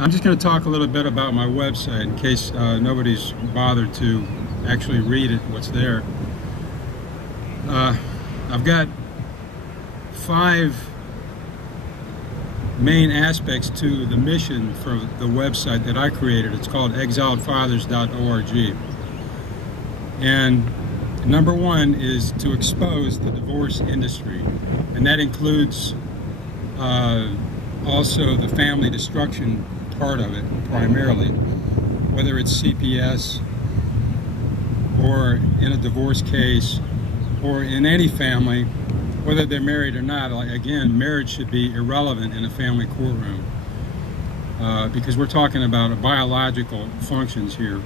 I'm just going to talk a little bit about my website in case nobody's bothered to actually read it, what's there. I've got 5 main aspects to the mission for the website that I created. It's called exiledfathers.org. And number 1 is to expose the divorce industry, and that includes also the family destruction part of it primarily, whether it's CPS or in a divorce case or in any family, whether they're married or not. Again, marriage should be irrelevant in a family courtroom because we're talking about biological functions here,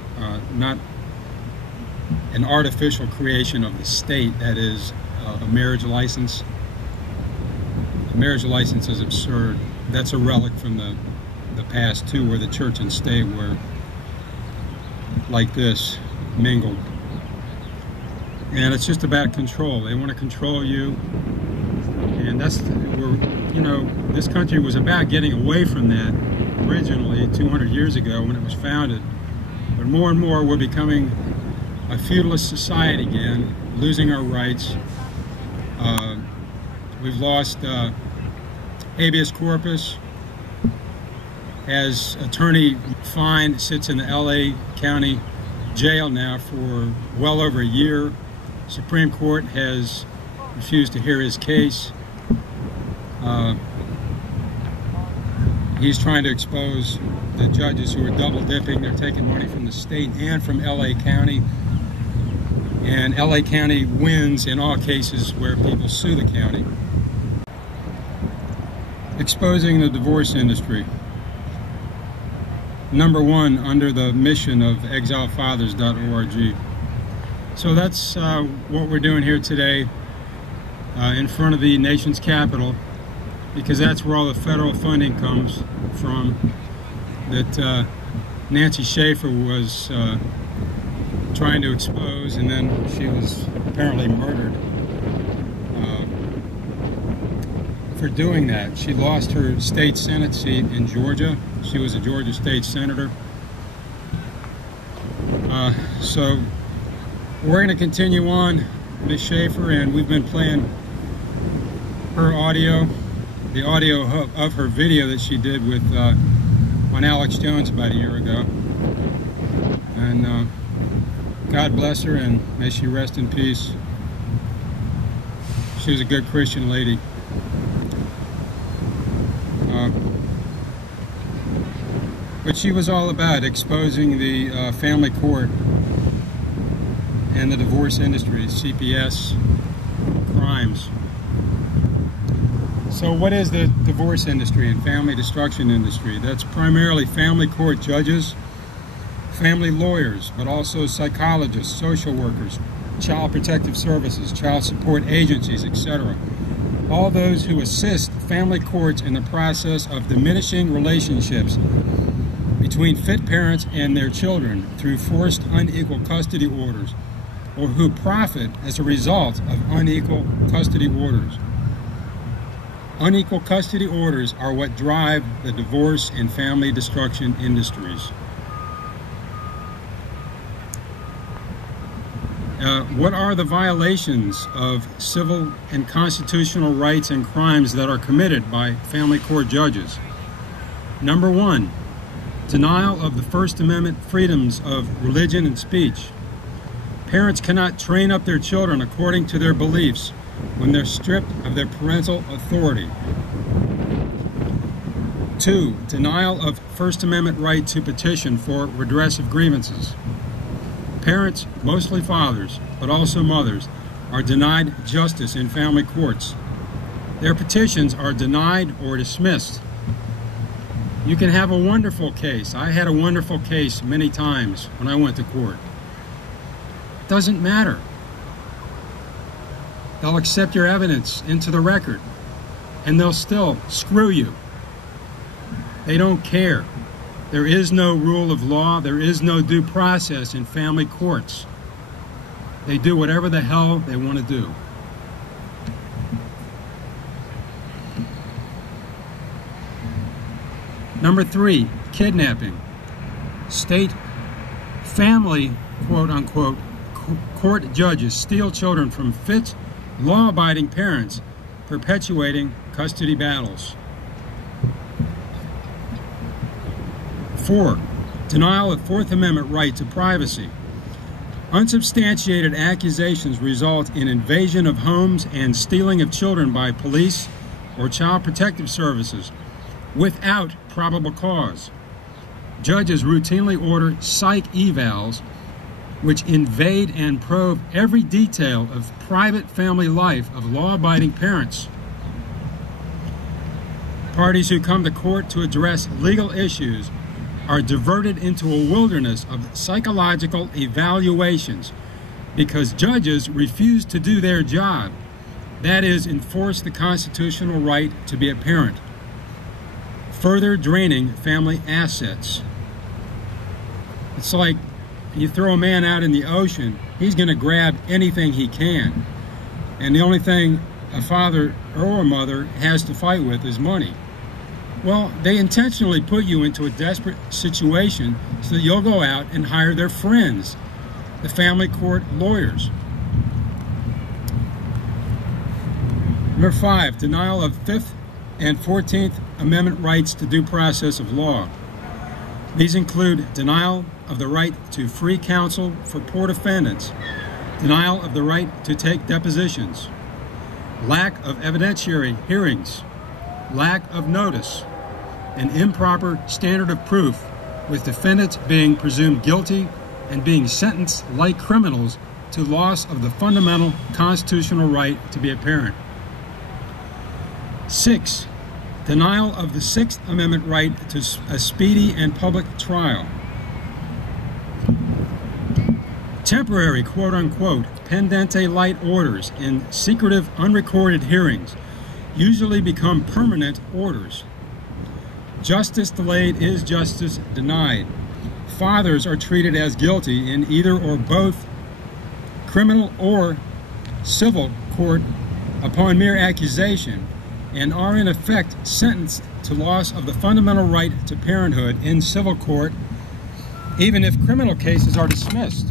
not an artificial creation of the state, that is a marriage license. A marriage license is absurd. That's a relic from the past too, where the church and state were like this, mingled. And it's just about control. They want to control you, and this country was about getting away from that originally 200 years ago when it was founded. But more and more we're becoming a feudalist society again, losing our rights. We've lost habeas corpus. As Attorney Fine sits in the LA County jail now for well over a year. Supreme Court has refused to hear his case. He's trying to expose the judges who are double dipping. They're taking money from the state and from LA County. And LA County wins in all cases where people sue the county. Exposing the divorce industry. Number 1 under the mission of exiledfathers.org. So that's what we're doing here today in front of the nation's capital, because that's where all the federal funding comes from that Nancy Schaefer was trying to expose, and then she was apparently murdered for doing that. She lost her state Senate seat in Georgia. She was a Georgia state senator. So we're going to continue on, Ms. Schaefer, and we've been playing her audio, the audio of her video that she did with on Alex Jones about a year ago. And God bless her, and may she rest in peace. She was a good Christian lady. But she was all about exposing the family court and the divorce industry, CPS crimes. So what is the divorce industry and family destruction industry? That's primarily family court judges, family lawyers, but also psychologists, social workers, child protective services, child support agencies, etc. All those who assist family courts in the process of diminishing relationships between fit parents and their children through forced unequal custody orders, or who profit as a result of unequal custody orders. Unequal custody orders are what drive the divorce and family destruction industries. What are the violations of civil and constitutional rights and crimes that are committed by family court judges? Number 1, denial of the First Amendment freedoms of religion and speech. Parents cannot train up their children according to their beliefs when they're stripped of their parental authority. 2, denial of First Amendment right to petition for redress of grievances. Parents, mostly fathers, but also mothers, are denied justice in family courts. Their petitions are denied or dismissed. You can have a wonderful case. I had a wonderful case many times when I went to court. Doesn't matter. They'll accept your evidence into the record, and they'll still screw you. They don't care. There is no rule of law. There is no due process in family courts. They do whatever the hell they want to do. Number 3, kidnapping. State family, quote unquote, court judges steal children from fit, law-abiding parents, perpetuating custody battles. 4, denial of Fourth Amendment right to privacy. Unsubstantiated accusations result in invasion of homes and stealing of children by police or child protective services without probable cause. Judges routinely order psych evals, which invade and probe every detail of private family life of law-abiding parents. Parties who come to court to address legal issues are diverted into a wilderness of psychological evaluations because judges refuse to do their job, that is, enforce the constitutional right to be a parent, further draining family assets. It's like you throw a man out in the ocean, he's going to grab anything he can. And the only thing a father or a mother has to fight with is money. Well, they intentionally put you into a desperate situation so that you'll go out and hire their friends, the family court lawyers. Number 5, denial of 5th and 14th Amendment rights to due process of law. These include denial of the right to free counsel for poor defendants, denial of the right to take depositions, lack of evidentiary hearings, lack of notice, an improper standard of proof, with defendants being presumed guilty and being sentenced like criminals to loss of the fundamental constitutional right to be a parent. 6, denial of the 6th Amendment right to a speedy and public trial. Temporary, quote-unquote, pendente light orders in secretive, unrecorded hearings usually become permanent orders. Justice delayed is justice denied. Fathers are treated as guilty in either or both criminal or civil court upon mere accusation, and are in effect sentenced to loss of the fundamental right to parenthood in civil court, even if criminal cases are dismissed.